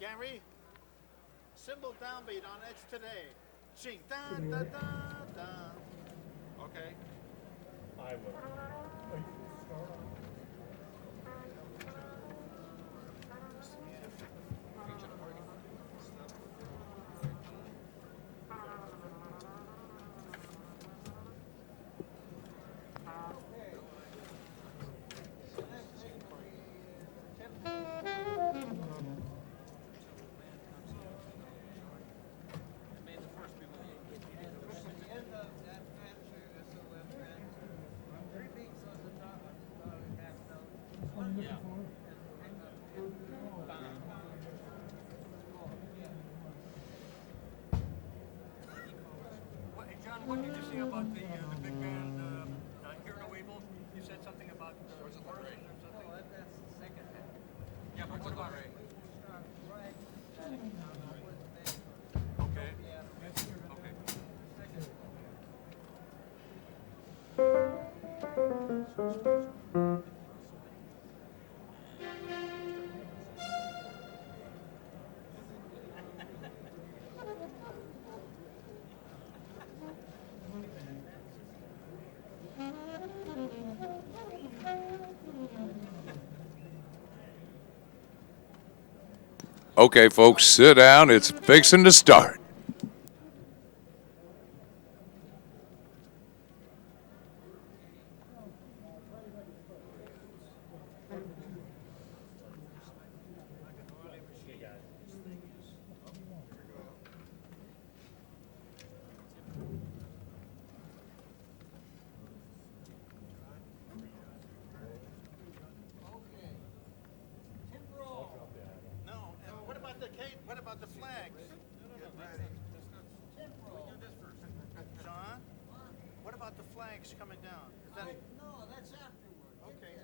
Gary, cymbal downbeat on It's Today. Sing da da da da. Okay. I will. What did you say about the big band Hear No Evil? You said something about the version or something? Oh, that's the second half. Yeah, but what about Ray? Okay. Okay, folks, sit down. It's fixing to start. What about the flags? John, what about the flags coming down? Is that... No, that's afterward. Okay.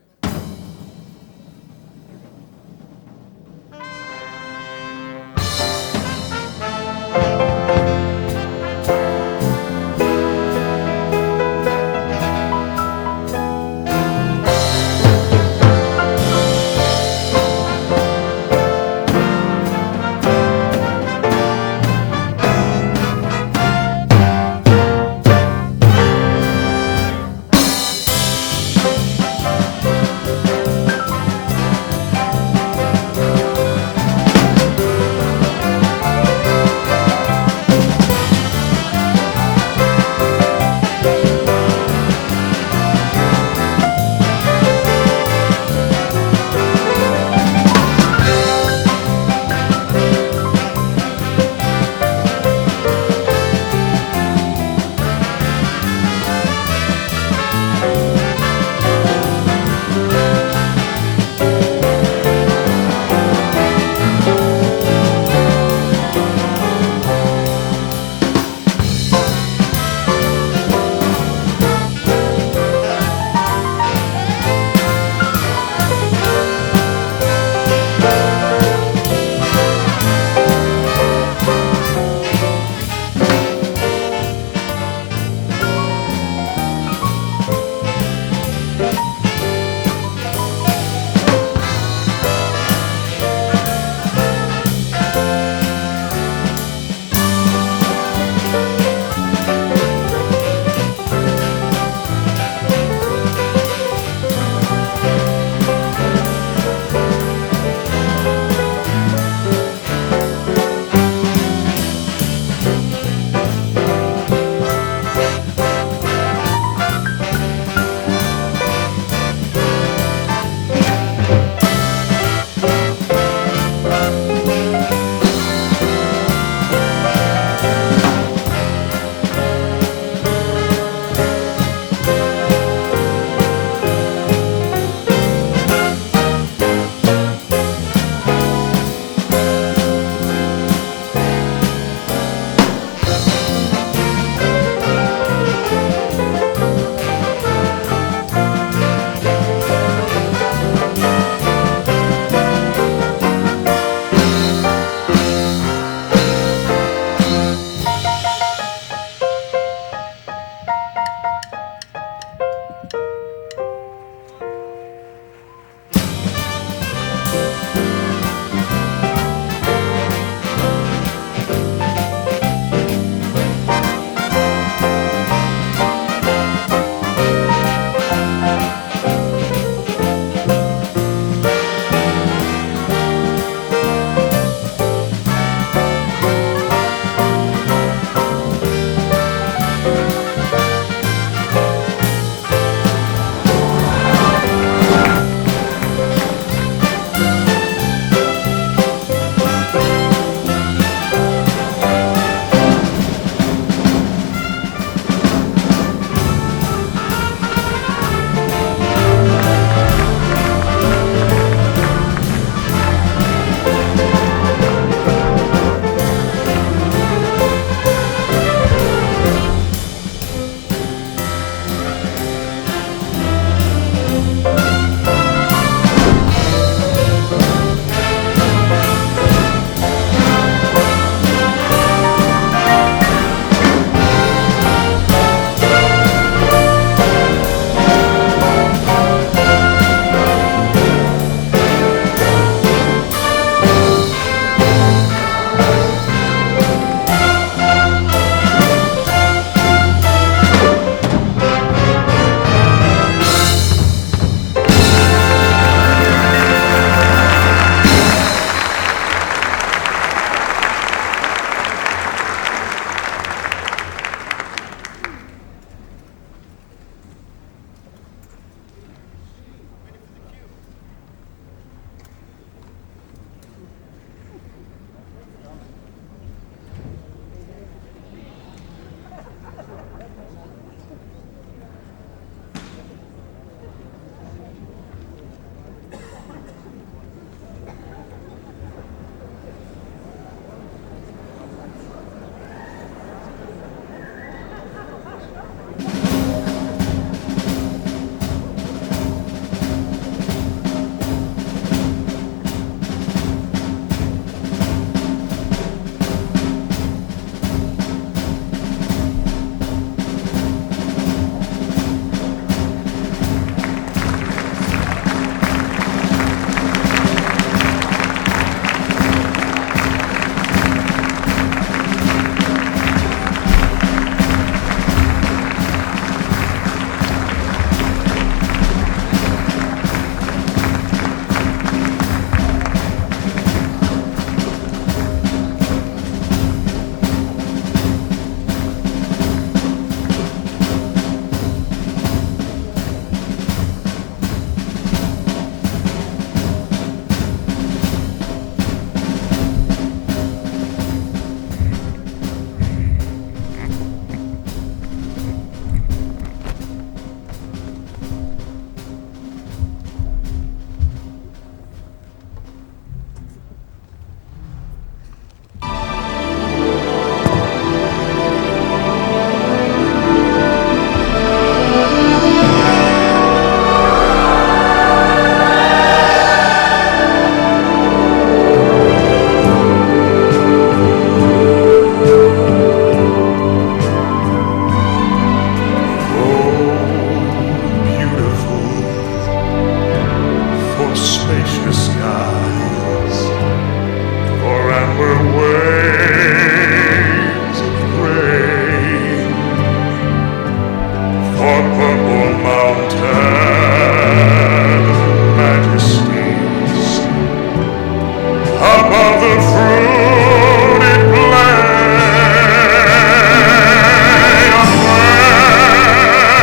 of the fruited plain.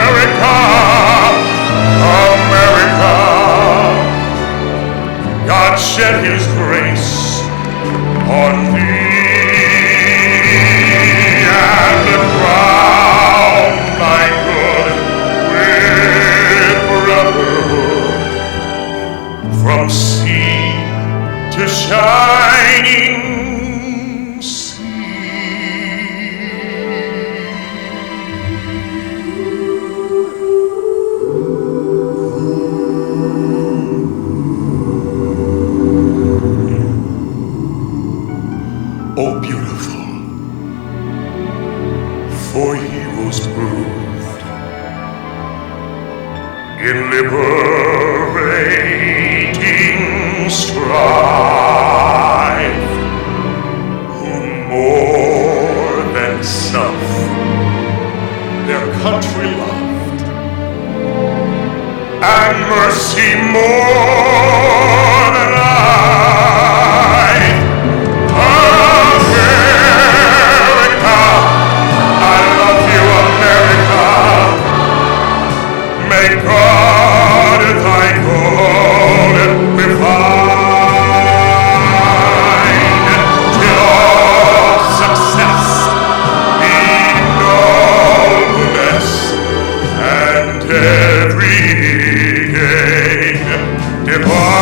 America, America, God shed his grace on thee, and crown thy good with brotherhood. From sea to shining sea. Oh, beautiful, for he was proved in liberating strife, who more than self their country loved, and mercy more than life. America, I love you, America. May God thy gold refine, till all success be nobleness, and every gain divine.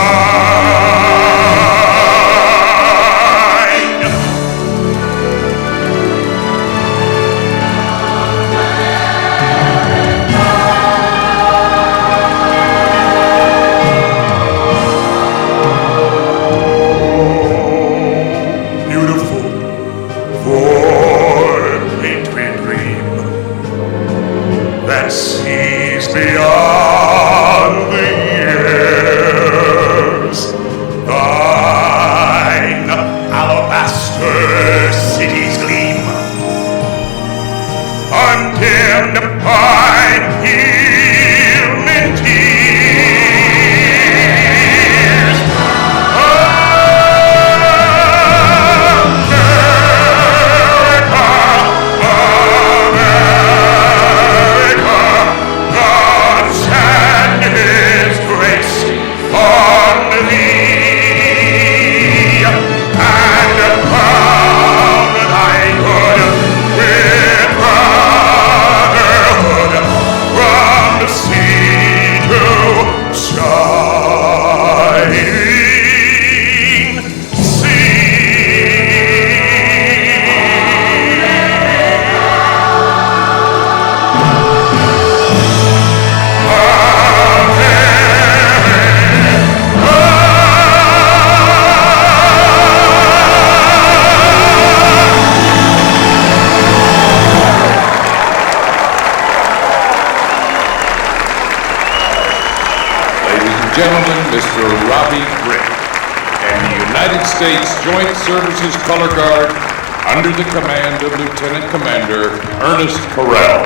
Beautiful, for patriot dream that sees beyond the years. Thine alabaster cities gleam, undimmed by human tears. America, God send his grace on thee, and crown thy good with brotherhood, from the sea to shining sea. Ladies and gentlemen, Mr. Robbie Brick and the United States Joint Services Color Guard under the command of Lieutenant Commander Ernest Carell.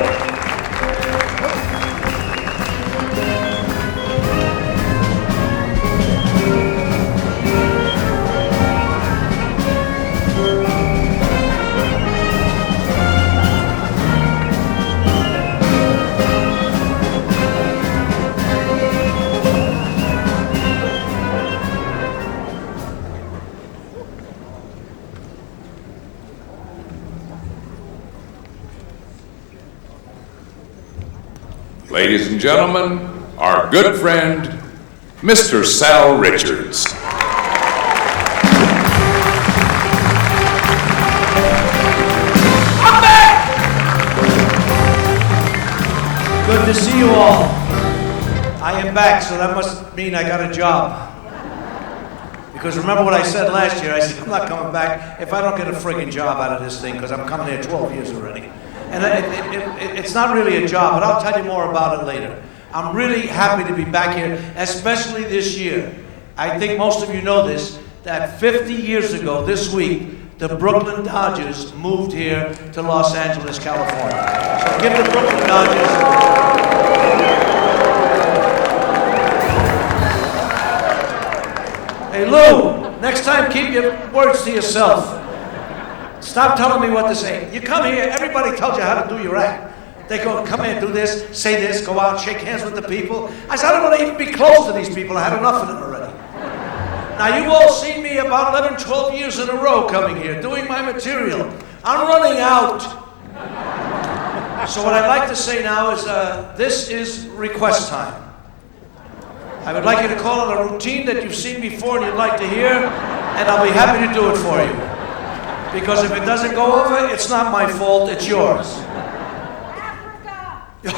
Ladies and gentlemen, our good friend, Mr. Sal Richards. Good to see you all. I am back, so that must mean I got a job. Because remember what I said last year? I said, I'm not coming back if I don't get a friggin' job out of this thing, because I'm coming here 12 years already. And it's not really a job, but I'll tell you more about it later. I'm really happy to be back here, especially this year. I think most of you know this, that 50 years ago this week, the Brooklyn Dodgers moved here to Los Angeles, California. So give the Brooklyn Dodgers. Hey, Lou, Next time, keep your words to yourself. Stop telling me what to say. You come here, everybody tells you how to do your act. They go, come here, do this, say this, go out, shake hands with the people. I said, I don't want to even be close to these people. I had enough of them already. Now, you've all seen me about 11, 12 years in a row coming here, doing my material. I'm running out. So what I'd like to say now is, this is request time. I would like you to call on a routine that you've seen before and you'd like to hear, and I'll be happy to do it for you. Because if it doesn't go over, it's not my fault, it's yours.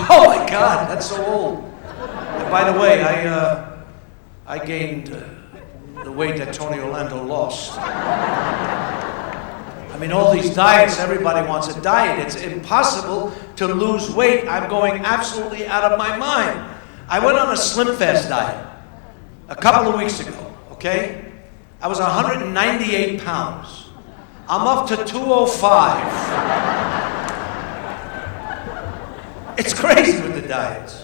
Oh my God, that's so old. And by the way, I gained the weight that Tony Orlando lost. I mean, all these diets, everybody wants a diet. It's impossible to lose weight. I'm going absolutely out of my mind. I went on a Slim Fast diet a couple of weeks ago, okay? I was 198 pounds. I'm up to 205. It's crazy with the diets.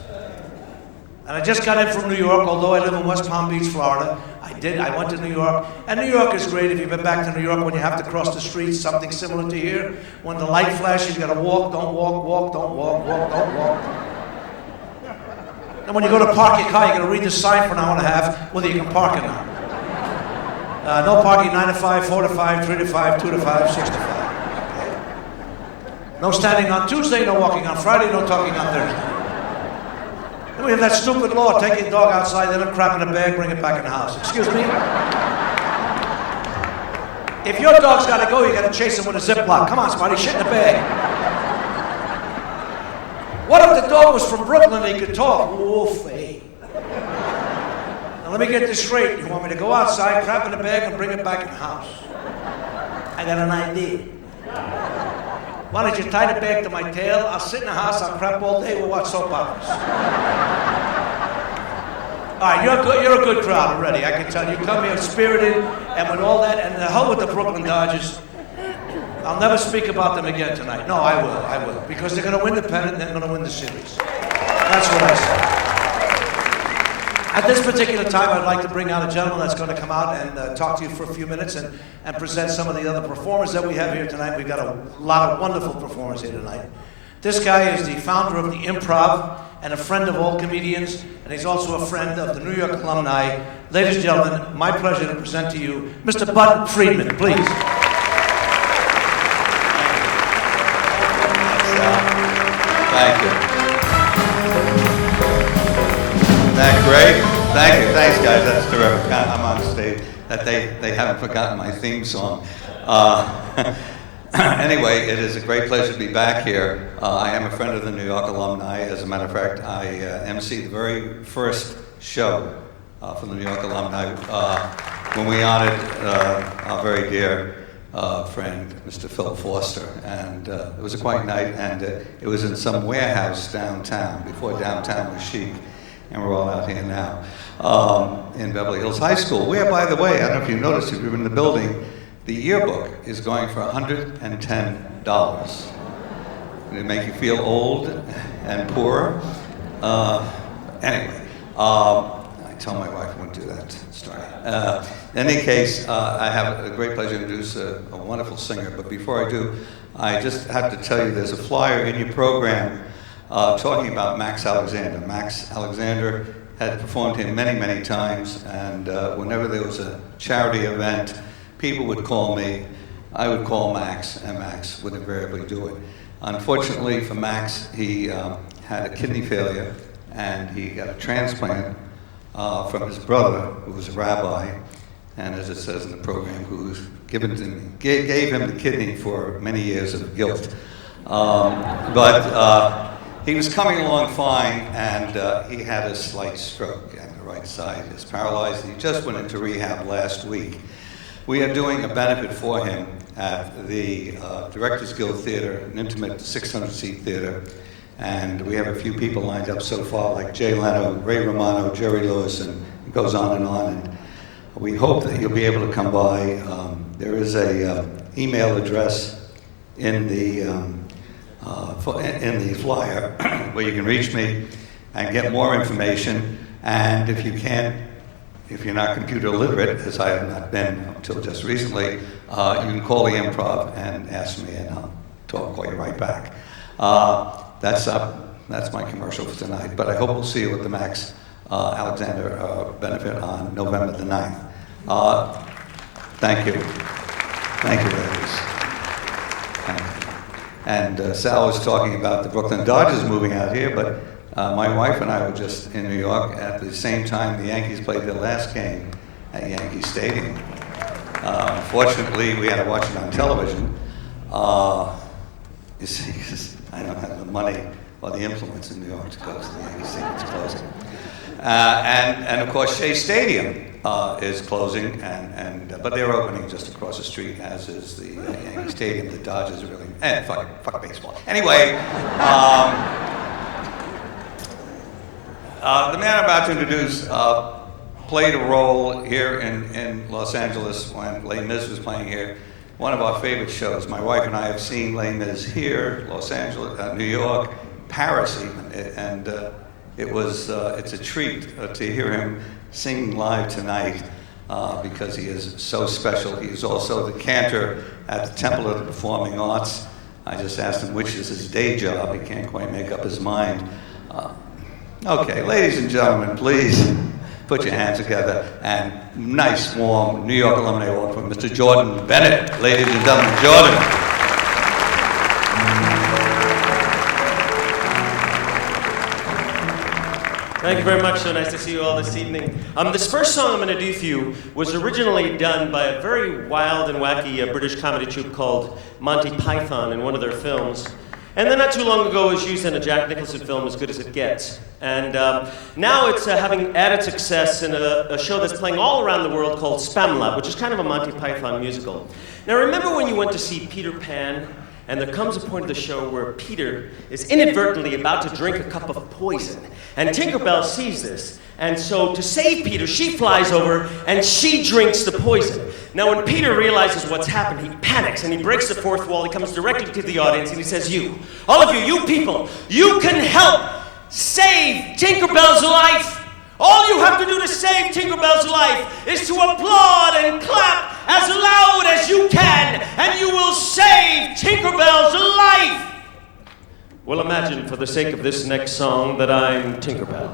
And I just got in from New York, although I live in West Palm Beach, Florida. I went to New York, and New York is great if you've been back to New York when you have to cross the street, something similar to here. When the light flashes, you gotta walk, don't walk, walk, don't walk, walk, don't walk. And when you go to park your car, you gotta read the sign for an hour and a half, whether you can park or not. No parking 9 to 5, 4 to 5, 3 to 5, 2 to 5, 6 to 5. Okay? No standing on Tuesday, no walking on Friday, no talking on Thursday. Then we have that stupid law, take your dog outside, let him crap in a bag, bring it back in the house. Excuse me? If your dog's gotta go, you gotta chase him with a Ziploc. Come on, Smarty, shit in the bag. What if the dog was from Brooklyn and he could talk? Woof, hey. Now let me get this straight. You want me to go outside, crap in the bag, and bring it back in the house? I got an idea. Why don't you tie the bag to my tail? I'll sit in the house, I'll crap all day, we'll watch soap operas. All right, you're a good crowd already, I can tell. You come here spirited, and with all that, and the hell with the Brooklyn Dodgers. I'll never speak about them again tonight. No, I will. Because they're going to win the pennant and they're going to win the series. That's what I said. At this particular time, I'd like to bring out a gentleman that's going to come out and talk to you for a few minutes and present some of the other performers that we have here tonight. We've got a lot of wonderful performers here tonight. This guy is the founder of the Improv and a friend of all comedians, and he's also a friend of the New York alumni. Ladies and gentlemen, my pleasure to present to you Mr. Bud Friedman, please. Thank you. Isn't that great? Thank you. Thanks, guys. That's terrific. I'm on stage. That they haven't forgotten my theme song. Anyway, it is a great pleasure to be back here. I am a friend of the New York alumni. As a matter of fact, I emceed the very first show for the New York alumni when we honored our very dear friend, Mr. Phil Foster, and it was a quiet night, and it was in some warehouse downtown, before downtown was chic, and we're all out here now, in Beverly Hills High School, where, by the way, I don't know if you noticed, if you're in the building, the yearbook is going for $110. Did it make you feel old and poor? Anyway, I tell my wife I wouldn't do that story. In any case, I have a great pleasure to introduce a wonderful singer, but before I do, I just have to tell you there's a flyer in your program talking about Max Alexander. Max Alexander had performed here many, many times, and whenever there was a charity event, people would call me, I would call Max, and Max would invariably do it. Unfortunately for Max, he had a kidney failure, and he got a transplant from his brother, who was a rabbi, and as it says in the program, who gave him the kidney for many years of guilt. But he was coming along fine, and he had a slight stroke, and the right side is paralyzed. He just went into rehab last week. We are doing a benefit for him at the Directors Guild Theater, an intimate 600-seat theater. And we have a few people lined up so far, like Jay Leno, Ray Romano, Jerry Lewis, and it goes on. And we hope that you'll be able to come by. There is a email address in the flyer where you can reach me and get more information. And if you can't if you're not computer literate, as I have not been until just recently, you can call the Improv and ask me, and I'll call you right back. That's my commercial for tonight. But I hope we'll see you at the Max Alexander benefit on November the 9th. Thank you. Thank you, ladies. And Sal was talking about the Brooklyn Dodgers moving out here, but my wife and I were just in New York at the same time the Yankees played their last game at Yankee Stadium. Unfortunately, we had to watch it on television. You see, because I don't have the money or the influence in New York to go to the Yankee Stadium. It's closing. And of course, Shea Stadium is closing, but they're opening just across the street, as is the Yankee Stadium. The Dodgers are really, fuck baseball. Anyway, the man I'm about to introduce played a role here in Los Angeles when Les Mis was playing here. One of our favorite shows. My wife and I have seen Les Mis here, Los Angeles, New York, Paris even, and it's a treat to hear him sing live tonight because he is so special. He is also the cantor at the Temple of the Performing Arts. I just asked him which is his day job. He can't quite make up his mind. Okay, ladies and gentlemen, please put your hands together and nice, warm New York Alumni Award for Mr. Jordan Bennett. Ladies and gentlemen, Jordan. Thank you very much. So nice to see you all this evening. This first song I'm going to do for you was originally done by a very wild and wacky British comedy troupe called Monty Python in one of their films. And then not too long ago, it was used in a Jack Nicholson film, As Good as It Gets. And now it's having added success in a show that's playing all around the world called Spamalot, which is kind of a Monty Python musical. Now remember when you went to see Peter Pan, and there comes a point of the show where Peter is inadvertently about to drink a cup of poison. And Tinkerbell sees this. And so to save Peter, she flies over and she drinks the poison. Now when Peter realizes what's happened, he panics and he breaks the fourth wall. He comes directly to the audience and he says, you, all of you, you people, you can help save Tinkerbell's life. All you have to do to save Tinkerbell's life is to applaud and clap as loud as you can, and you will save Tinkerbell's life. Well, imagine, for the sake of this next song, that I'm Tinkerbell.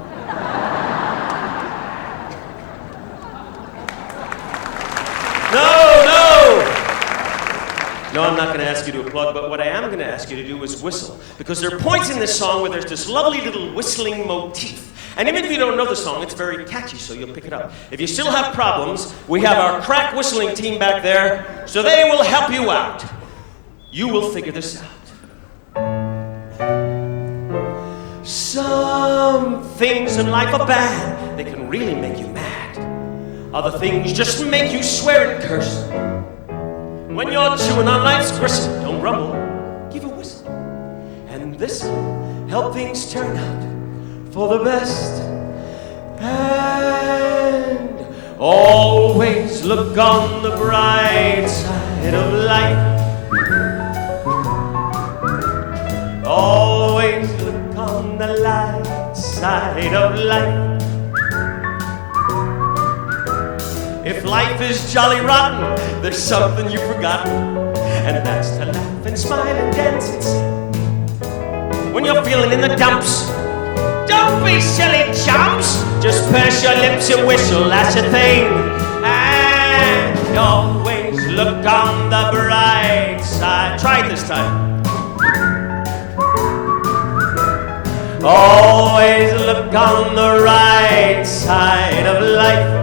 No, I'm not going to ask you to applaud, but what I am going to ask you to do is whistle. Because there are points in this song where there's this lovely little whistling motif. And even if you don't know the song, it's very catchy, so you'll pick it up. If you still have problems, we have our crack whistling team back there, so they will help you out. You will figure this out. Some things in life are bad. They can really make you mad. Other things just make you swear and curse. When you're chewing on life's gristle, don't grumble, give a whistle. And this'll help things turn out for the best. And always look on the bright side of life. Always look on the light side of life. If life is jolly rotten, there's something you've forgotten, and that's to laugh and smile and dance and sing. When you're feeling in the dumps, don't be silly chumps. Just purse your lips and whistle, that's a thing. And always look on the bright side. Try it this time. Always look on the right side of life.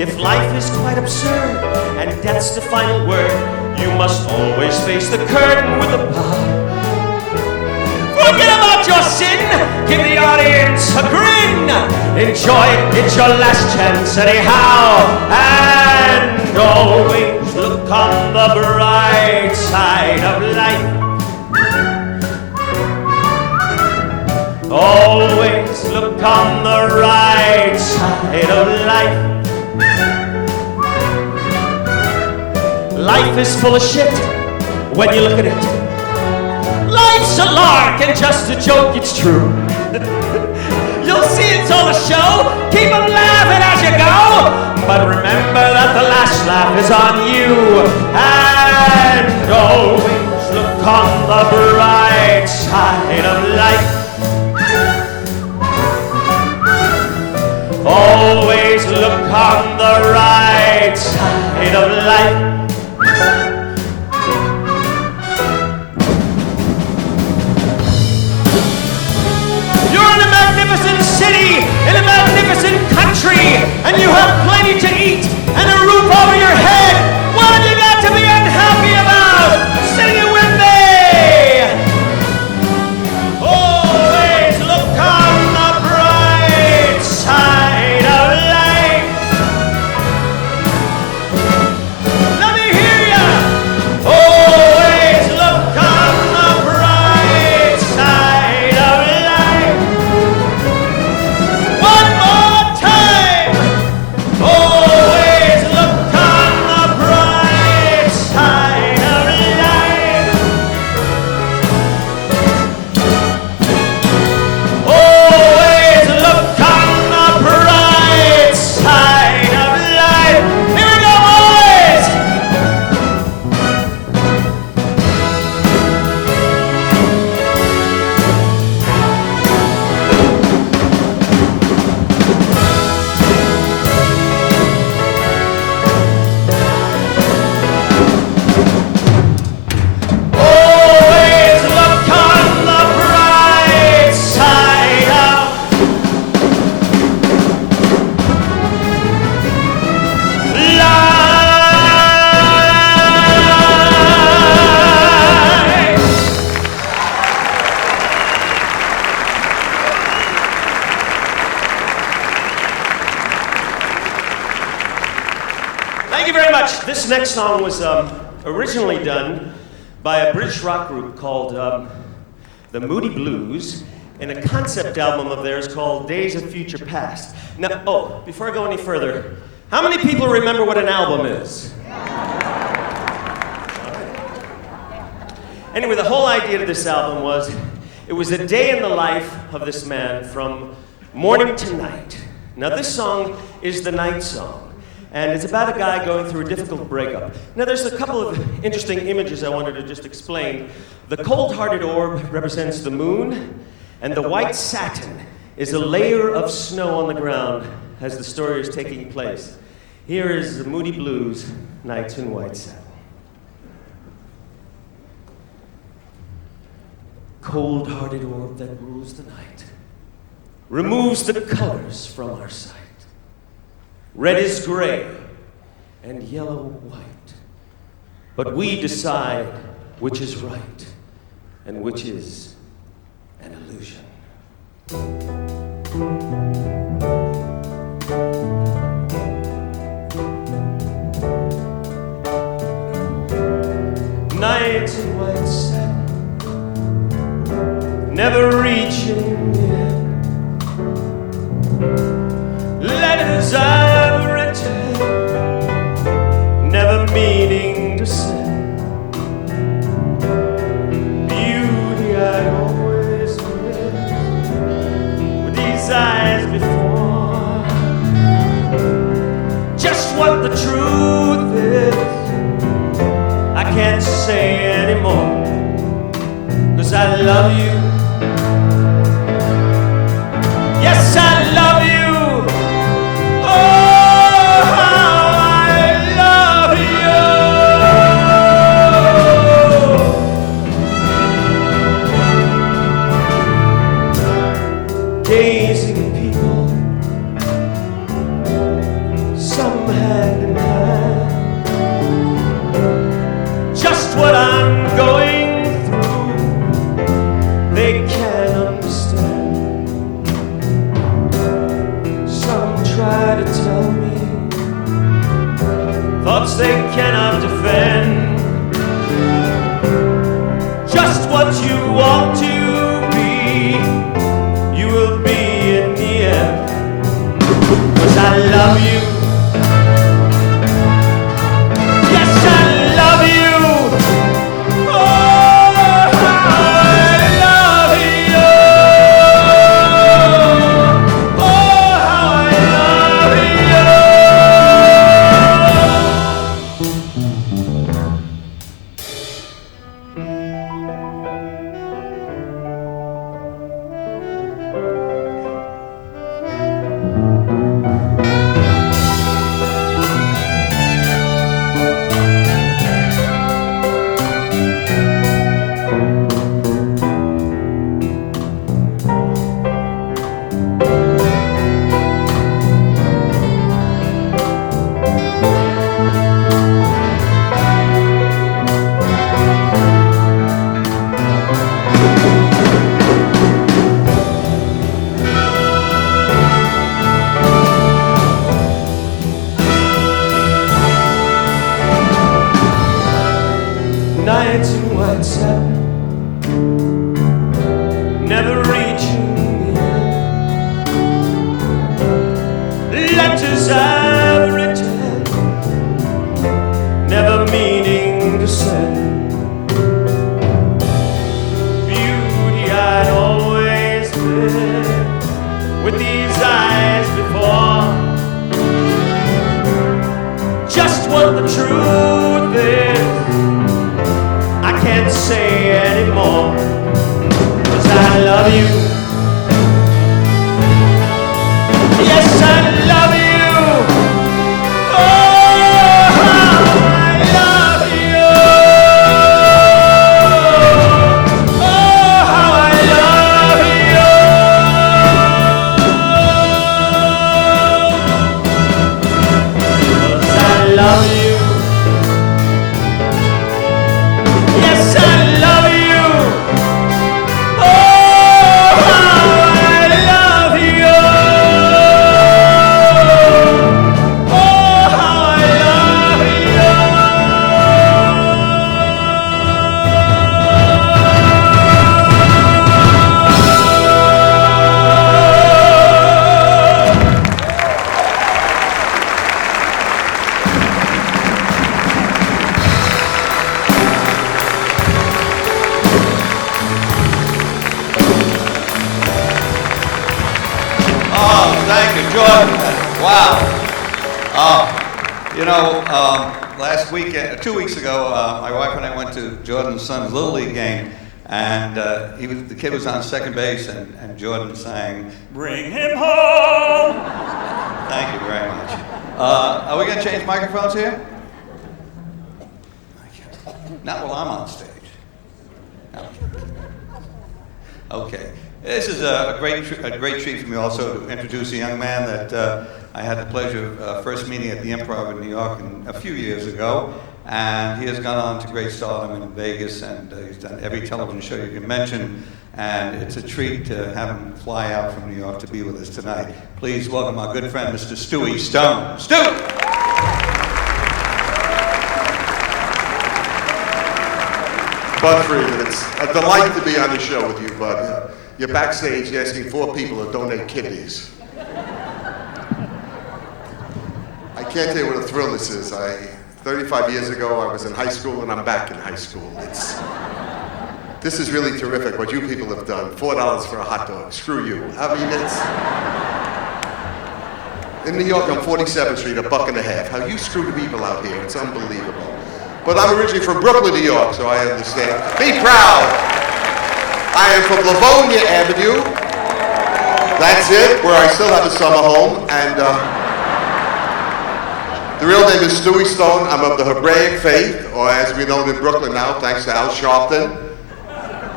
If life is quite absurd and death's the final word, you must always face the curtain with a bow. Forget about your sin, give the audience a grin. Enjoy it, it's your last chance anyhow. And always look on the bright side of life. Always look on the right side of life. Life is full of shit when you look at it. Life's a lark and just a joke, it's true. You'll see it's all a show. Keep them laughing as you go. But remember that the last laugh is on you. And always look on the bright side of life. Always look on the right side of life. You're in a magnificent city, in a magnificent country, and you have plenty to eat and a roof over your head. What have you got to be unhappy about? Sing it with me! Always look on the bright side of life. Let me hear ya! Always look on the bright side of life. One more time! Always look on the bright side of life. Always look on the bright side of life. Here we go, boys! Always look on the bright side of life. Thank you very much. This next song was originally done by a British rock group called the Moody Blues in a concept album of theirs called Days of Future Past. Now, before I go any further, how many people remember what an album is? Anyway, the whole idea of this album was, it was a day in the life of this man from morning to night. Now, this song is the night song. And it's about a guy going through a difficult breakup. Now, there's a couple of interesting images I wanted to just explain. The cold-hearted orb represents the moon, and the white satin is a layer of snow on the ground as the story is taking place. Here is the Moody Blues, Nights in White Satin. Cold-hearted orb that rules the night, removes the colors from our sight. Red is gray and yellow white, but we decide which is right and which is an illusion. Nights in white satin, never reaching near. Letters I've written, never meaning to say. Beauty I always miss, with these eyes before. Just what the truth is, I can't say anymore. 'Cause I love you. Yes, I love you. Oh, how I love you. Gazing at people, some hand in hand. Just what I'm going through, they can't understand. Some try to tell me thoughts they cannot defend. Just what you want to be, you will be in the end. 'Cause I love you. Yes, I love you. Oh, how I love you. at 7, never reaching the end. Letters I've written, never meaning to send. Beauty I'd always been, with these eyes before. Just what the truth is, I can't say anymore. 'Cause I love you. Yes, I love you. Oh, I love you. Oh, how I love you. 'Cause I love you. Yes, I love you. Oh, how I love you. Oh, how I love you. Oh, thank you, Jordan. Wow. Last weekend, 2 weeks ago, my wife and I went to Jordan's son's Little League game, and the kid was on second base, and Jordan sang, "Bring him home." Thank you very much. Are we going to change microphones here? Not while I'm on stage. No. Okay. This is a great treat for me also to introduce a young man that I had the pleasure of first meeting at the Improv in New York a few years ago, and he has gone on to great stardom in Vegas, and he's done every television show you can mention, and it's a treat to have him fly out from New York to be with us tonight. Please welcome our good friend, Mr. Stewie Stone. Stu! Bud Freeman, it's a delight to be on the show with you, Bud. You're backstage asking 4 people to donate kidneys. I can't tell you what a thrill this is. 35 years ago, I was in high school, and I'm back in high school. This is really terrific, what you people have done. $4 for a hot dog. Screw you. I mean, it's... In New York, on 47th Street, $1.50. How you screw the people out here, it's unbelievable. But I'm originally from Brooklyn, New York, so I understand. Be proud. I am from Livonia Avenue. That's it, where I still have a summer home. And the real name is Stewie Stone. I'm of the Hebraic faith, or as we know it in Brooklyn now, thanks to Al Sharpton,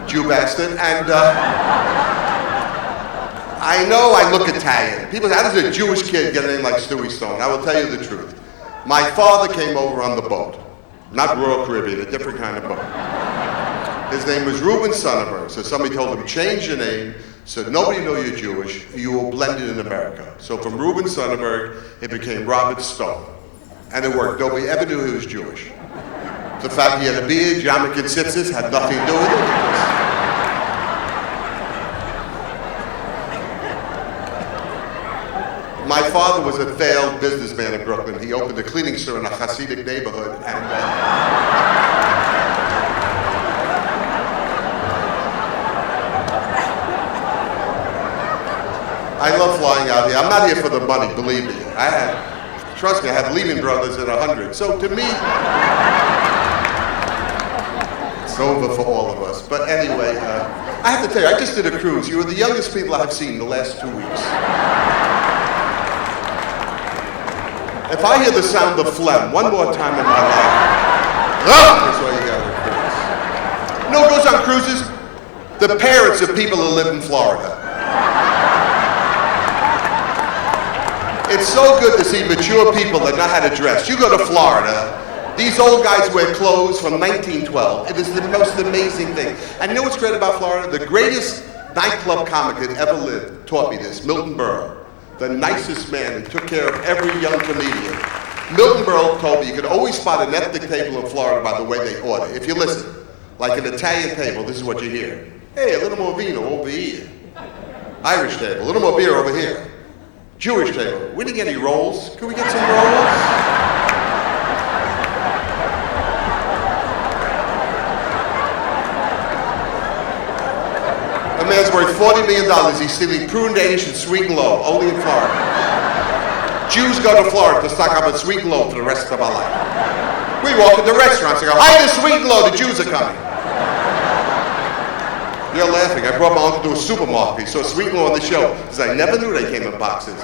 Jew bastard. And I know I look Italian. People say, how does a Jewish kid get a name like Stewie Stone? I will tell you the truth. My father came over on the boat. Not Royal Caribbean, a different kind of boat. His name was Reuben Sonnenberg, so somebody told him, change your name, so nobody know you're Jewish, you will blend it in America. So from Reuben Sonnenberg, it became Robert Stone. And it worked. Nobody ever knew he was Jewish. The fact he had a beard, yarmulke and tzitzis, had nothing to do with it. My father was a failed businessman in Brooklyn. He opened a cleaning store in a Hasidic neighborhood, and I love flying out here. I'm not here for the money, believe me. Trust me, I have Lehman Brothers at 100. So to me, it's over for all of us. But anyway, I have to tell you, I just did a cruise. You were the youngest people I've seen in the last 2 weeks. If I hear the sound of phlegm one more time in my life, that's why you got a cruise. You know what goes on cruises? The parents of people who live in Florida. It's so good to see mature people that know how to dress. You go to Florida, these old guys wear clothes from 1912. It is the most amazing thing. And you know what's great about Florida? The greatest nightclub comic that ever lived taught me this, Milton Berle. The nicest man who took care of every young comedian. Milton Berle told me you could always spot an ethnic table in Florida by the way they order. If you listen, Like an Italian table, this is what you hear. Hey, a little more vino over here. Irish table, a little more beer over here. Jewish table, we didn't get any rolls. Can we get some rolls? A man's worth $40 million. He's stealing prune Danish and sweet and low, only in Florida. Jews go to Florida to stock up on sweet and low for the rest of our life. We walk into restaurants and go, hi, there's sweet and low, the Jews are coming. You're laughing. I brought my uncle to a supermarket. He saw sweet and low on the show. He said, I never knew they came in boxes.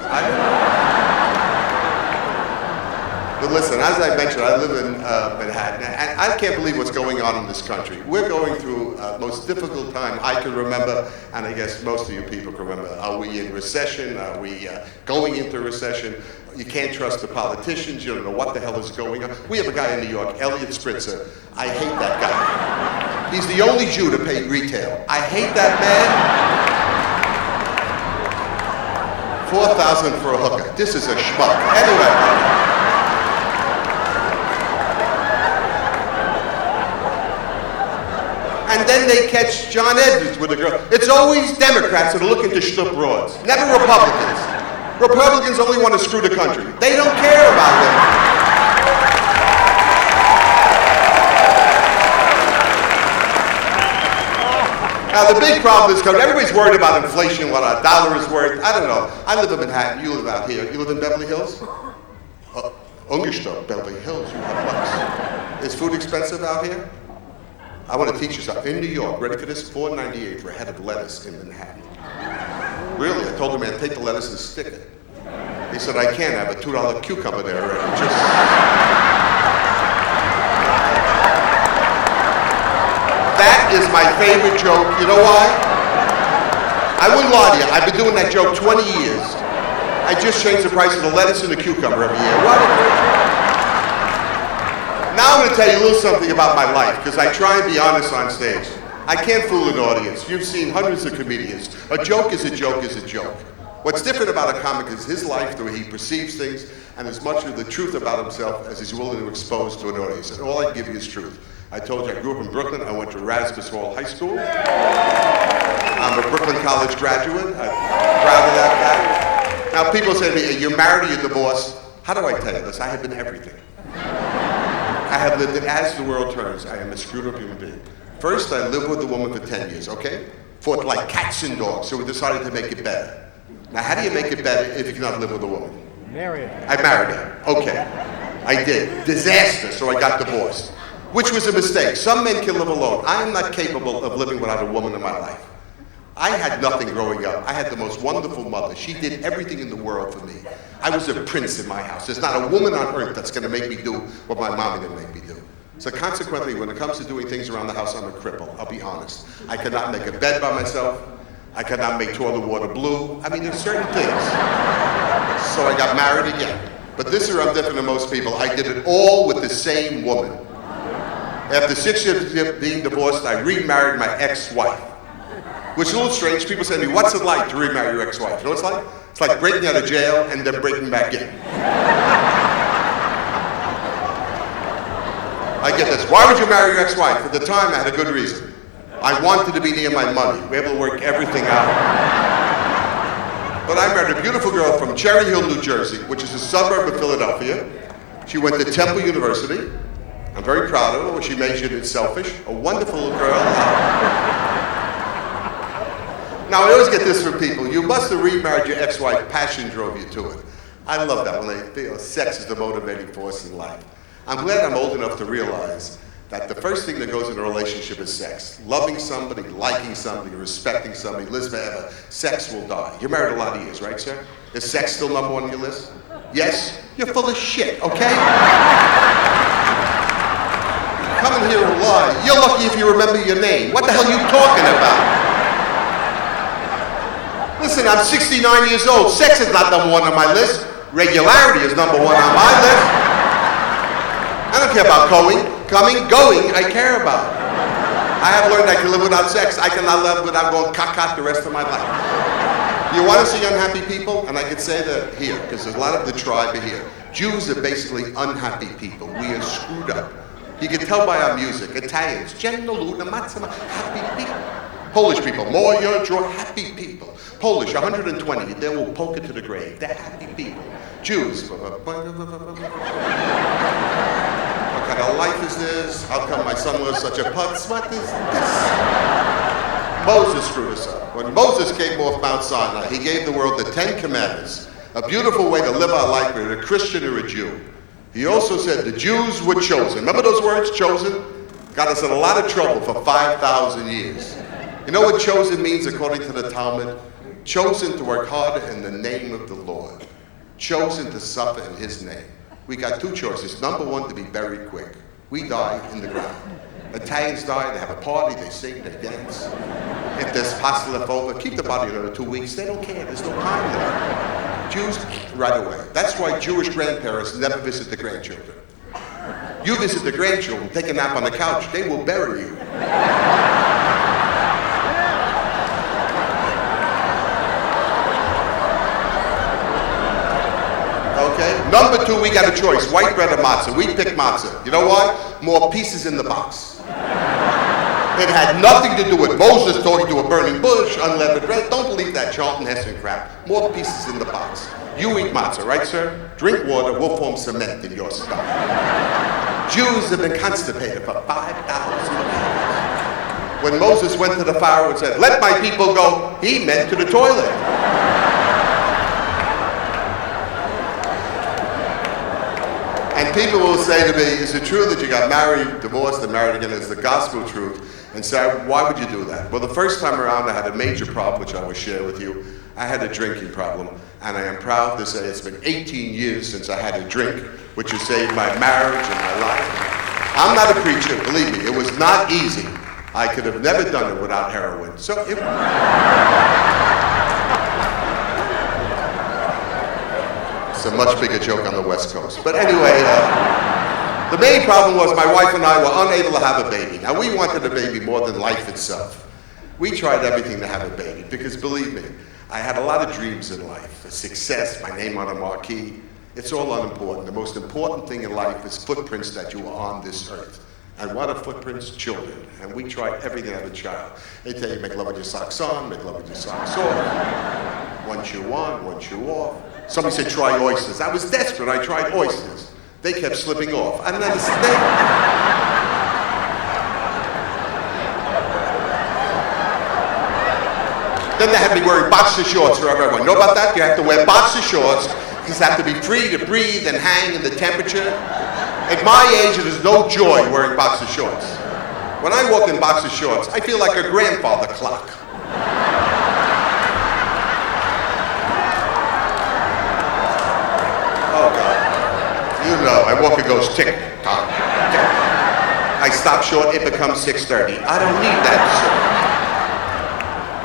But listen, as I mentioned, I live in Manhattan, and I can't believe what's going on in this country. We're going through the most difficult time I can remember, and I guess most of you people can remember. Are we in recession? Are we going into recession? You can't trust the politicians. You don't know what the hell is going on. We have a guy in New York, Elliot Spritzer. I hate that guy. He's the only Jew to pay retail. I hate that man. $4,000 for a hooker. This is a schmuck. Anyway. And then they catch John Edwards with a girl. It's always Democrats that are looking to schlup broads, never Republicans. Republicans only want to screw the country. They don't care about women. Now the big problem is because everybody's worried about inflation, what our dollar is worth. I don't know. I live in Manhattan. You live out here. You live in Beverly Hills? Ungerstadt, Beverly Hills. You have bucks. Is food expensive out here? I want to teach you something. In New York, ready for this? $4.98 for a head of lettuce in Manhattan. Really? I told the man, take the lettuce and stick it. He said, I can't. I have a $2 cucumber there already. That is my favorite joke. You know why? I wouldn't lie to you. I've been doing that joke 20 years. I just changed the price of the lettuce and the cucumber every year. What a great joke. Now I'm going to tell you a little something about my life, because I try and be honest on stage. I can't fool an audience. You've seen hundreds of comedians. A joke is a joke is a joke. What's different about a comic is his life, the way he perceives things, and as much of the truth about himself as he's willing to expose to an audience. And all I give you is truth. I told you I grew up in Brooklyn. I went to Rasmus Hall High School. I'm a Brooklyn College graduate. I'm proud of that fact. Now people say to me, are you married or you divorced? How do I tell you this? I have been everything. I have lived it as the world turns. I am a screwed up human being. First, I lived with a woman for 10 years, okay? Fought like cats and dogs, so we decided to make it better. Now, how do you make it better if you cannot live with a woman? Marry her. I married her, okay. I did. Disaster, so I got divorced, which was a mistake. Some men can live alone. I am not capable of living without a woman in my life. I had nothing growing up. I had the most wonderful mother. She did everything in the world for me. I was a prince in my house. There's not a woman on earth that's going to make me do what my mom didn't make me do. So consequently, when it comes to doing things around the house, I'm a cripple. I'll be honest. I cannot make a bed by myself. I cannot make toilet water blue. I mean, there's certain things. So I got married again. But this year I'm different than most people. I did it all with the same woman. After 6 years of being divorced, I remarried my ex-wife. Which is a little strange. People say to me, what's it like to remarry your ex-wife? You know what it's like? It's like breaking out of jail and then breaking back in. I get this. Why would you marry your ex-wife? At the time, I had a good reason. I wanted to be near my money. We were able to work everything out. But I married a beautiful girl from Cherry Hill, New Jersey, which is a suburb of Philadelphia. She went to Temple University. I'm very proud of her. She majored in selfish. A wonderful little girl. Now, I always get this from people. You must have remarried your ex-wife. Passion drove you to it. I love that when they feel sex is the motivating force in life. I'm glad I'm old enough to realize that the first thing that goes in a relationship is sex. Loving somebody, liking somebody, respecting somebody, lives forever. Sex will die. You're married a lot of years, right, sir? Is sex still number one on your list? Yes? You're full of shit, okay? Come in here and lie. You're lucky if you remember your name. What the hell are you talking about? Listen, I'm 69 years old. Sex is not number one on my list. Regularity is number one on my list. I don't care about going, I care about. I have learned I can live without sex. I cannot live without going caca the rest of my life. You want to see unhappy people? And I can say that here, because there's a lot of the tribe here. Jews are basically unhappy people. We are screwed up. You can tell by our music. Italians, Genno Luna Mazzama, happy people. Polish people, Moja Draw, happy people. Polish, 120, they will poke it to the grave. They're happy people. Jews, what kind of life is this? How come my son was such a putz? What is this? Moses screwed us up. When Moses came off Mount Sinai, he gave the world the 10 Commandments, a beautiful way to live our life with a Christian or a Jew. He also said the Jews were chosen. Remember those words, chosen? Got us in a lot of trouble for 5,000 years. You know what chosen means according to the Talmud? Chosen to work hard in the name of the Lord. Chosen to suffer in his name. We got two choices. Number one, to be buried quick. We die in the ground. Italians die, they have a party, they sing, they dance. If there's pasta left over, keep the body another 2 weeks. They don't care, there's no time there. Jews, right away. That's why Jewish grandparents never visit the grandchildren. You visit the grandchildren, take a nap on the couch, they will bury you. Okay? Number two, we got a choice, white bread or matzah. We pick matzah. You know why? More pieces in the box. It had nothing to do with Moses talking to a burning bush, unleavened bread. Don't believe that Charlton Heston crap. More pieces in the box. You eat matzah, right, sir? Drink water, we'll form cement in your stomach. Jews have been constipated for 5,000 years. When Moses went to the Pharaoh and said, "Let my people go," he meant to the toilet. And people will say to me, "Is it true that you got married, divorced, and married again? Is the gospel truth?" And say, "Why would you do that?" Well, the first time around, I had a major problem, which I will share with you. I had a drinking problem, and I am proud to say it's been 18 years since I had a drink, which has saved my marriage and my life. I'm not a preacher, believe me. It was not easy. I could have never done it without heroin. So it... It's a much bigger joke on the West Coast. But anyway, the main problem was my wife and I were unable to have a baby. Now, we wanted a baby more than life itself. We tried everything to have a baby because, believe me, I had a lot of dreams in life. Success, my name on a marquee. It's all unimportant. The most important thing in life is footprints that you are on this earth. And what are footprints? Children. And we tried everything to have a child. They tell you make love with your socks on, make love with your socks off. One shoe on, one shoe off. Somebody said, try oysters. I was desperate. I tried oysters. They kept slipping off. I didn't understand. Then they had me wearing boxer shorts for everyone. Know about that? You have to wear boxer shorts because you have to be free to breathe and hang in the temperature. At my age, it is no joy wearing boxer shorts. When I walk in boxer shorts, I feel like a grandfather clock. Oh, God. You know, I walk, it goes tick, tock, tick. I stop short, it becomes 6:30. I don't need that.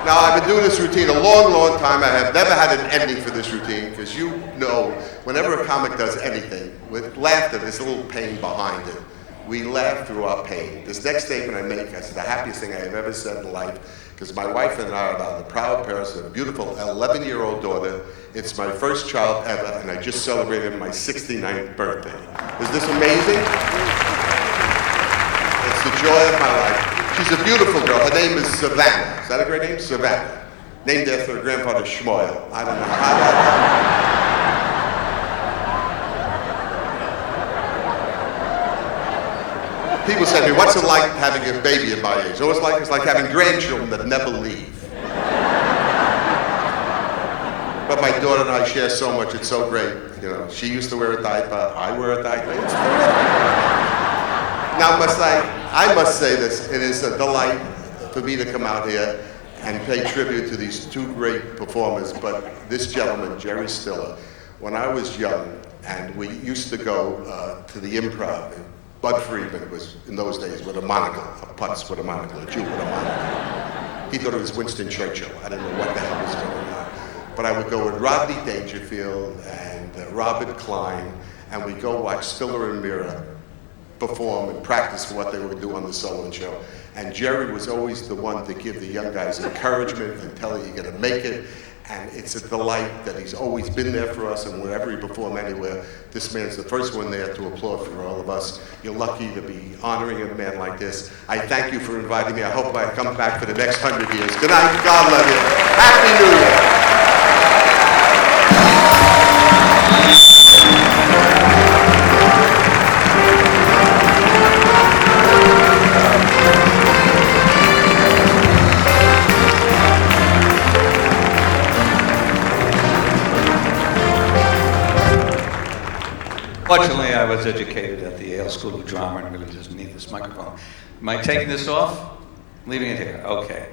Now, I've been doing this routine a long, long time. I have never had an ending for this routine because you know, whenever a comic does anything, with laughter, there's a little pain behind it. We laugh through our pain. This next statement I make is the happiest thing I have ever said in life because my wife and I are the proud parents of a beautiful 11-year-old daughter. It's my first child ever, and I just celebrated my 69th birthday. Is this amazing? It's the joy of my life. She's a beautiful girl. Her name is Savannah. Is that a great name? Savannah. Named after her grandfather, Shmuel. I don't know how that... People say to me, what's it like having a baby at my age? It's like having grandchildren that never leave. But my daughter and I share so much. It's so great. You know, she used to wear a diaper. I wear a diaper. It's terrific. Now, I must say this, it is a delight for me to come out here and pay tribute to these two great performers, but this gentleman, Jerry Stiller, when I was young, and we used to go to the Improv, Bud Friedman was, in those days, with a monocle, a putz with a monocle, a Jew with a monocle. He thought it was Winston Churchill. I didn't know what the hell was going on. But I would go with Rodney Dangerfield and Robert Klein, and we'd go watch Stiller and Mira perform and practice for what they were going to do on the Sullivan Show. And Jerry was always the one to give the young guys encouragement and tell you you're going to make it. And it's a delight that he's always been there for us, and wherever he performed anywhere, this man's the first one there to applaud for all of us. You're lucky to be honoring a man like this. I thank you for inviting me. I hope I come back for the next 100 years. Good night. God love you. Happy New Year. Fortunately, I was educated at the Yale School of Drama and really just need this microphone. Am I taking this off? Leaving it here, okay.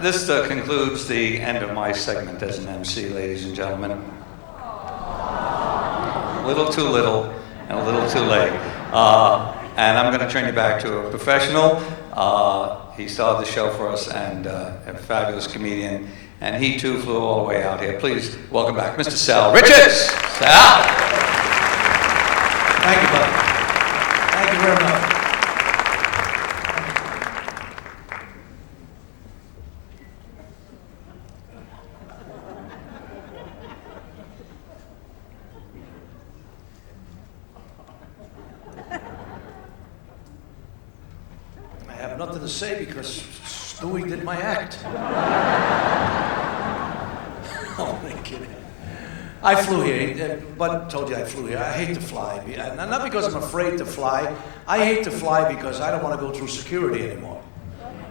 This concludes the end of my segment as an MC, ladies and gentlemen. A little too little and a little too late. And I'm going to turn you back to a professional. He started the show for us and a fabulous comedian. And he too flew all the way out here. Please welcome back Mr. Sal Richards. Sal. Thank you, buddy. Thank you very much. I have nothing to say because Stewie did my act. Only kidding. I flew here. Bud told you I flew here. I hate to fly. Not because I'm afraid to fly. I hate to fly because I don't want to go through security anymore.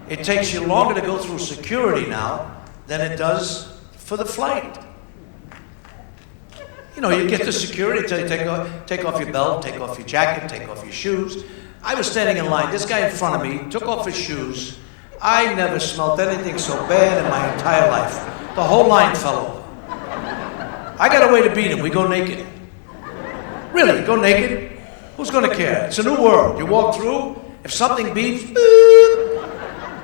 It takes you longer to go through security now than it does for the flight. You know, you get to security, tell you take off your belt, take off your jacket, take off your shoes. I was standing in line. This guy in front of me took off his shoes. I never smelled anything so bad in my entire life. The whole line fell over. I got a way to beat him. We go naked. Really, go naked? Who's going to care? It's a new world. You walk through. If something beeps,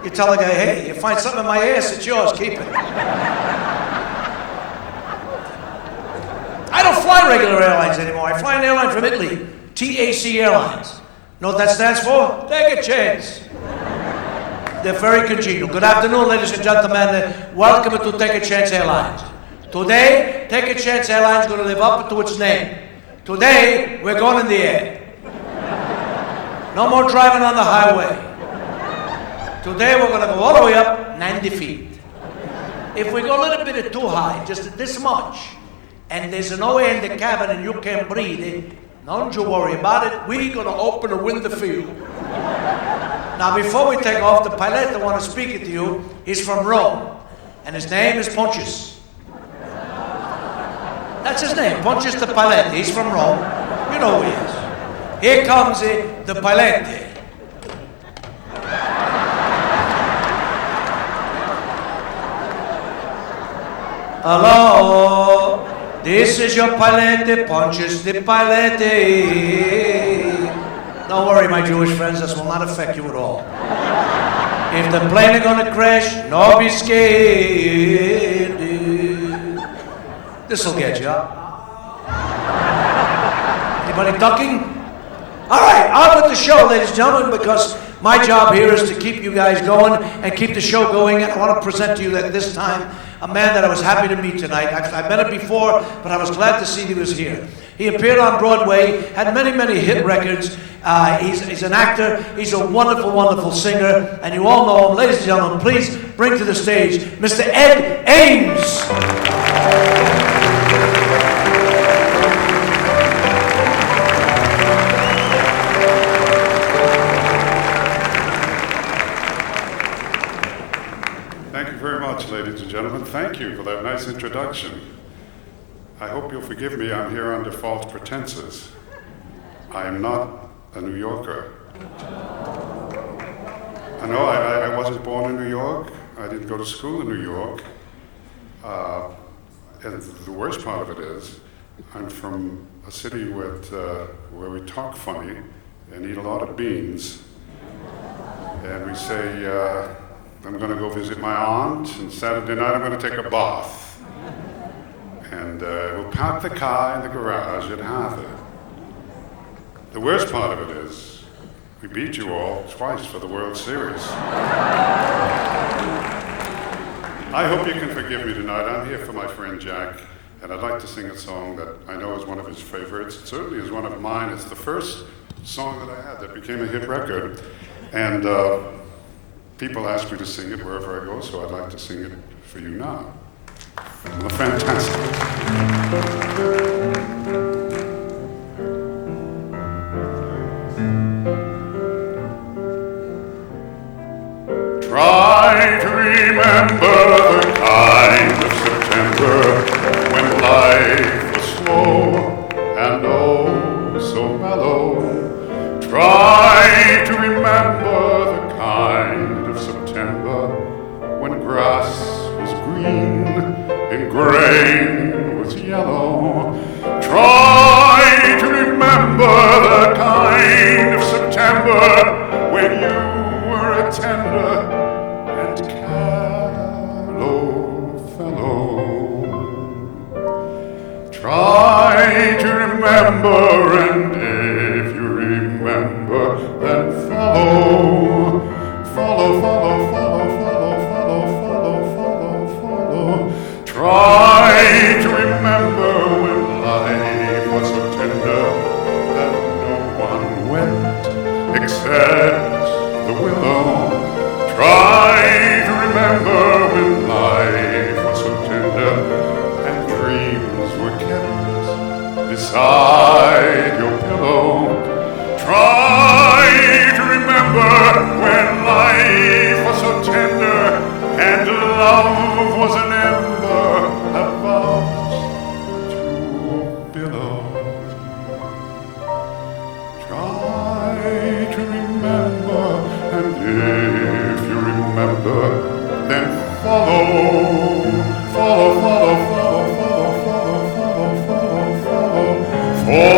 you tell the guy, hey, you find something in my ass, it's yours. Keep it. I don't fly regular airlines anymore. I fly an airline from Italy, TAC Airlines. Know what that stands for? Take a chance. They're very congenial. Good afternoon, ladies and gentlemen. Welcome to Take a Chance Airlines. Today, Take a Chance Airlines is going to live up to its name. Today, we're going in the air. No more driving on the highway. Today, we're going to go all the way up 90 feet. If we go a little bit too high, just this much, and there's no air in the cabin and you can't breathe, don't you worry about it. We're going to open a window for you. Now, before we take off, the pilot I want to speak to you, he's from Rome, and his name is Pontius. That's his name, Pontius the Pilate. He's from Rome. You know who he is. Here comes the Pilate. Hello, this is your Pilate, Pontius the Pilate. Don't worry, my Jewish friends, this will not affect you at all. If the plane is going to crash, no be scared. This will get you up. Anybody ducking? All right, on with the show, ladies and gentlemen, because my job here is to keep you guys going and keep the show going. And I want to present to you at this time a man that I was happy to meet tonight. I've met him before, but I was glad to see he was here. He appeared on Broadway, had many, many hit records. He's an actor. He's a wonderful, wonderful singer. And you all know him. Ladies and gentlemen, please bring to the stage Mr. Ed Ames. Ladies and gentlemen, thank you for that nice introduction. I hope you'll forgive me, I'm here under false pretenses. I am not a New Yorker. I know I wasn't born in New York. I didn't go to school in New York. And the worst part of it is, I'm from a city where we talk funny and eat a lot of beans. And we say, I'm going to go visit my aunt, and Saturday night I'm going to take a bath. And we'll park the car in the garage at Harvard. The worst part of it is, we beat you all twice for the World Series. I hope you can forgive me tonight. I'm here for my friend Jack, and I'd like to sing a song that I know is one of his favorites. It certainly is one of mine. It's the first song that I had that became a hit record. And people ask me to sing it wherever I go, so I'd like to sing it for you now. From the Fantastic. Try to remember the kind of September when life was slow and oh so mellow. Try to remember the kind of September when grass was green and grain was yellow. Try to remember the kind of September when you were a tender and callow fellow. Try to remember, and if you remember, then follow, follow, follow, follow, follow, follow, follow, follow, follow. Try to remember when life was so tender that no one wept except the willow. Try to remember when life was so tender and dreams were kept beside your pillow. Try to remember when life was so tender and love was an ember about to billow. Try to remember, and if you remember, then follow, follow, follow, follow, follow, follow, follow, follow, follow,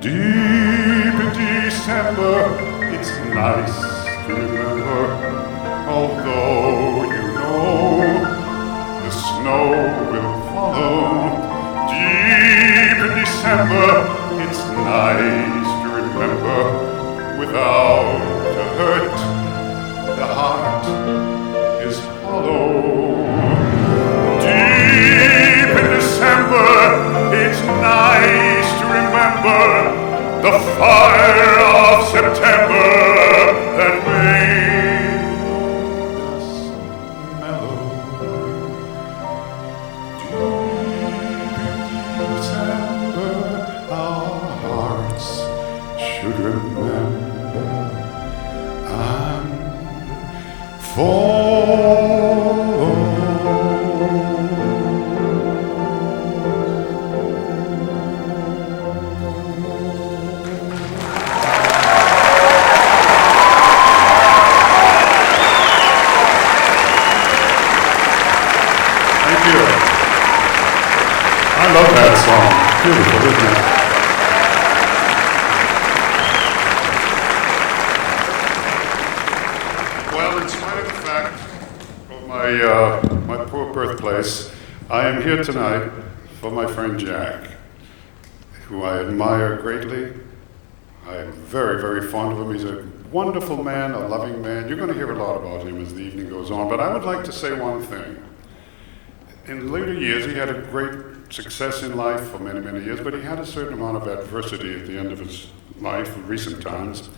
Deep in December, it's nice to remember, although you know the snow will follow. Deep in December, it's nice to remember, without a hurt, the heart is hollow. Deep in December, it's nice to remember the fire of September that made us mellow. Deep in December, our hearts should remember and follow. I love that song. Beautiful, isn't it? Well, in spite of the fact of my poor birthplace, I am here tonight for my friend Jack, who I admire greatly. I am very, very fond of him. He's a wonderful man, a loving man. You're going to hear a lot about him as the evening goes on, but I would like to say one thing. In later years, he had a great success in life for many, many years, but he had a certain amount of adversity at the end of his life in recent times.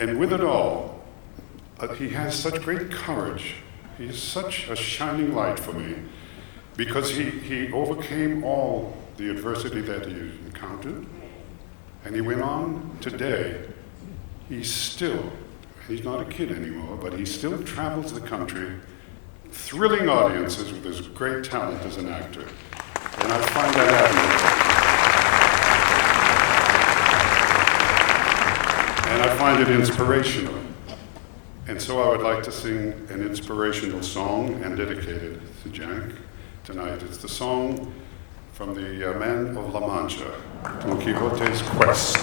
And with it all, he has such great courage. He's such a shining light for me because he overcame all the adversity that he encountered, and he went on today. He's not a kid anymore, but he still travels the country, thrilling audiences with his great talent as an actor. And I find that admirable. And I find it inspirational. And so I would like to sing an inspirational song and dedicate it to Jack tonight. It's the song from the Man of La Mancha, Don Quixote's Quest.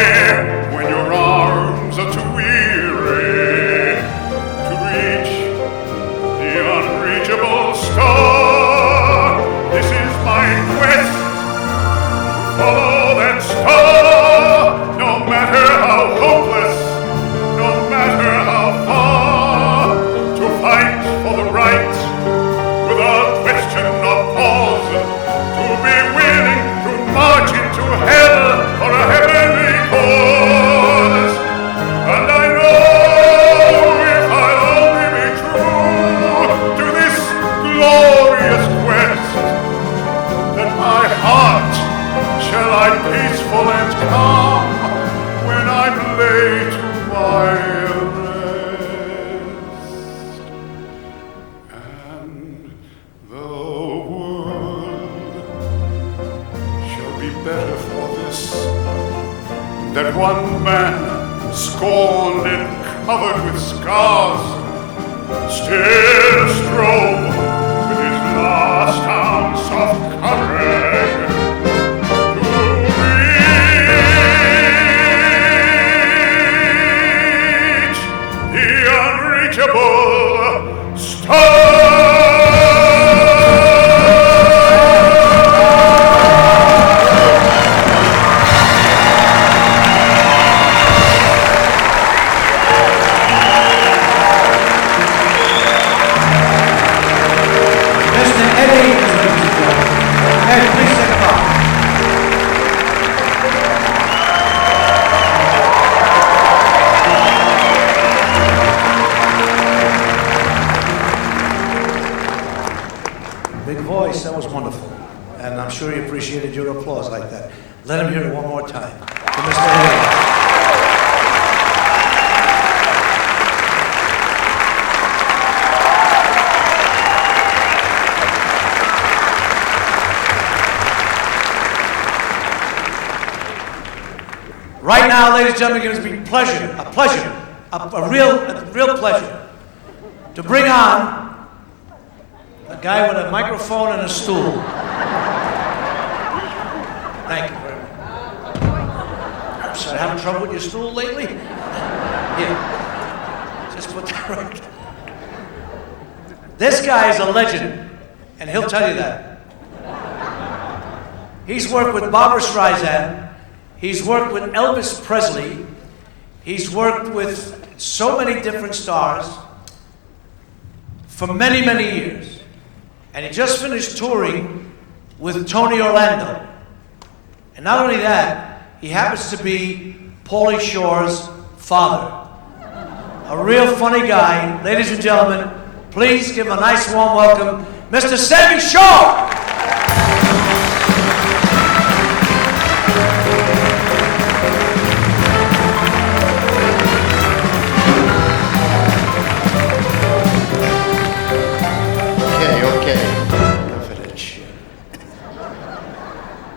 cry when your arms are too weary to reach the unreachable star. This is my quest to follow that star, no matter how hopeless, no matter how far, to fight for the right without question or pause, to be willing to march into hell for a heavenly cause. And I know if I'll only be true to this glorious quest, that my heart shall lie peaceful and calm when I'm laid to my rest. And the world shall be better for this, that one man, scorned and covered with scars, still strove with his last ounce of courage to reach the unreachable star. That was wonderful, and I'm sure he appreciated your applause like that. Let him hear it one more time. To Mr. Eddie. Right now, ladies and gentlemen, it gives me a real pleasure to bring on a guy with a microphone and a stool. Thank you very much. I'm sorry, having trouble with your stool lately? Here, just put that right. This guy is a legend, and he'll tell you that. He's worked with Barbra Streisand. He's worked with Elvis Presley. He's worked with so many different stars for many, many years. And he just finished touring with Tony Orlando. And not only that, he happens to be Pauly Shore's father. A real funny guy. Ladies and gentlemen, please give him a nice warm welcome, Mr. Sammy Shore!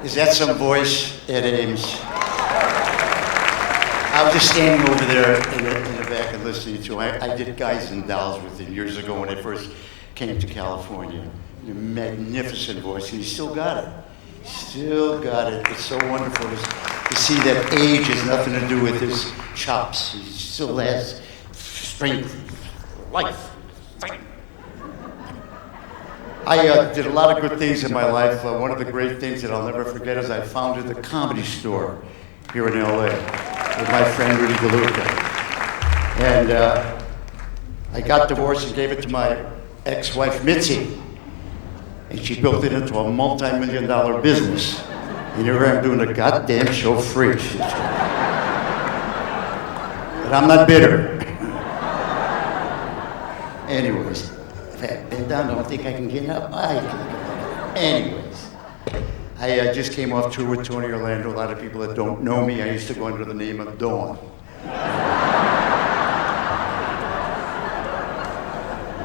Is that some voice, Ed Ames? I was just standing over there in the back and listening to him. I did Guys and Dolls with him years ago when I first came to California. A magnificent voice, and he still got it. Still got it. It's so wonderful to see that age has nothing to do with his chops. He still has strength, life. I did a lot of good things in my life. One of the great things that I'll never forget is I founded the Comedy Store here in LA with my friend Rudy DeLuca. And I got divorced and gave it to my ex-wife Mitzi. And she built it into a multi-million-dollar business. And here I am doing a goddamn show free. But I'm not bitter. Anyways. Bend down, I don't think I can get up. Anyways, I just came off tour with Tony Orlando. A lot of people that don't know me, I used to go under the name of Dawn.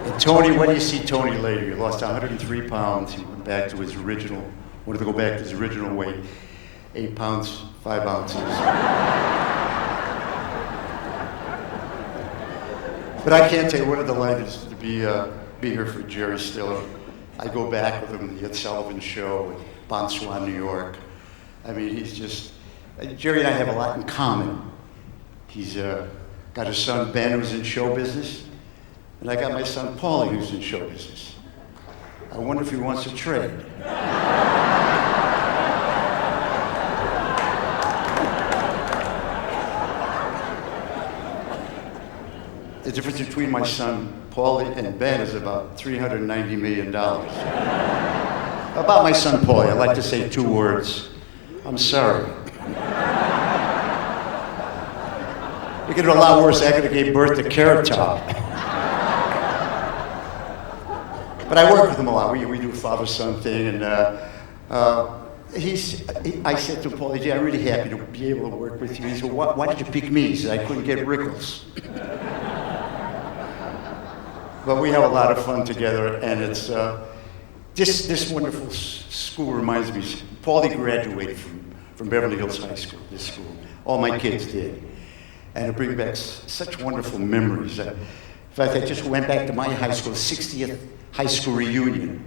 And Tony, when you see Tony later, he lost 103 pounds. He went back to his original, wanted to go back to his original weight, 8 pounds, 5 ounces. But I can't tell you what a delight it is to be here for Jerry Stiller. I go back with him to the Ed Sullivan Show, Bonsoir, New York. I mean, he's just Jerry and I have a lot in common. He's got a son, Ben, who's in show business, and I got my son, Paulie, who's in show business. I wonder if he wants to trade. The difference between my son, Paulie, and Ben is about $390 million. About my son, Paulie, I'd like to say 2 words. I'm sorry. It could have been a lot worse. I could have gave birth to Carrot Top. But I work with him a lot. We do a father-son thing, and I said to Paulie, "Gee, I'm really happy to be able to work with you." He said, "Why did you pick me?" He said, "I couldn't get Rickles." But we have a lot of fun together, and it's this wonderful school reminds me. Paulie graduated from Beverly Hills High School, this school. All my kids did. And it brings back such wonderful memories. In fact, I just went back to my high school, 60th high school reunion.